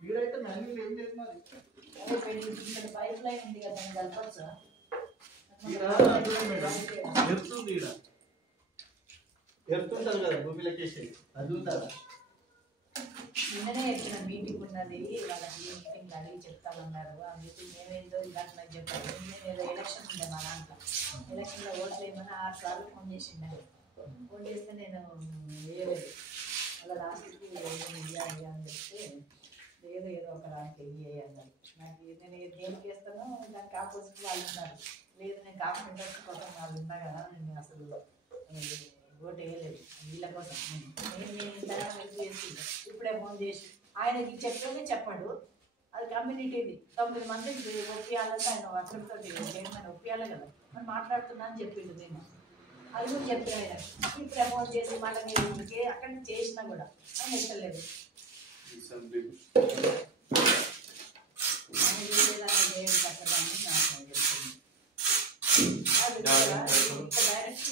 వీరైతే manual ఏం చేస్తున్నారు? ఇక్కడ పైప్ లైన్ ఉంది కదా, దాన్ని కలపచ్చా? ఎడుతుంటారు కదా భూమిలోకేసి, అది ఉంటుందా? నిన్ననే చెప్పిన మీటింగ్ ఉన్నది, వాళ్ళకి మీటింగ్ అడిగి చెప్తామన్నారు. ఆ మీటింగ్ ఏమేందో ఇలాంటి నాకు చెప్పారు. నేను ఎలక్షన్ ఉండే మా దాంట్లో, ఎలక్షన్లో ఓట్లు వేయమని 6 సార్లు ఫోన్ చేసిండే. ఫోన్ చేస్తే నేను వేయలేదు. అలా లాస్ట్కి ఇయ్యాలి అని చెప్తే ఏదో ఒక దానికి అన్నారు. నాకు నేను దేనికి వేస్తానో దానికి ఆపోజిట్ వాళ్ళు ఉన్నారు. లేదు నేను కాంపిటేటర్స్ కోసం వాళ్ళు ఉన్నా కదా, నేను అసలు ఓటు వేయలేదు వీళ్ళ కోసం. నేను ఇంతగా హెల్ప్ చేసింది. ఇప్పుడే ఫోన్ చేసి ఆయనకి చెప్పేది చెప్పాడు. అది కమ్యూనిటీది 9 మందికి ఒప్పియాలంటే ఆయన అక్కడితో చైర్మన్ ఒప్పియాలి కదా, మనం మాట్లాడుతున్నా అని చెప్పిండు. నేను అది కూడా చెప్పిన ఆయన. ఇప్పుడే ఫోన్ చేసి మళ్ళీ మీరు అక్కడి నుంచి చేసినా కూడా ఆయన ఎక్కలేదు. डायरेक्ट